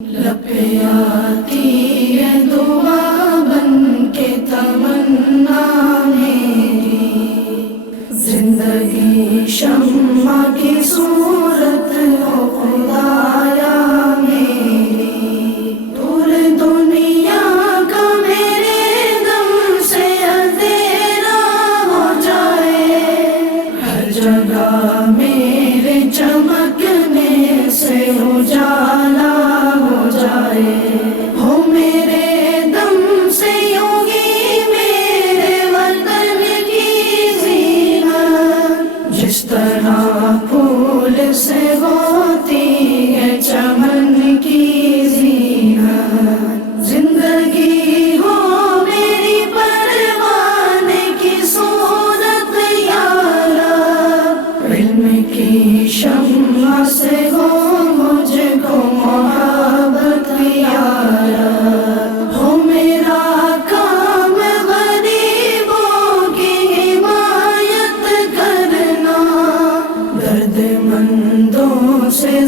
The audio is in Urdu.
لب پہ آتی ہے دعا بن کے تمنا میری، زندگی شمع کی صورت ہو خدایا میری، دور دنیا کا میرے دم سے اندھیرا ہو جائے، ہر جگہ میرے چمکنے سے اجالا ہو جائے، ہو میرے دم سے یوں ہی میرے وطن کی زینت، جس طرح پھول سے ہوتی ہے چمن کی زینت، زندگی ہو میری پروانے کی صورت یا رب، علم کی شمع سے ہو مجھ کو محبت یا رب، ہو میرا کام غریبوں کی حمایت کرنا، درد مندوں سے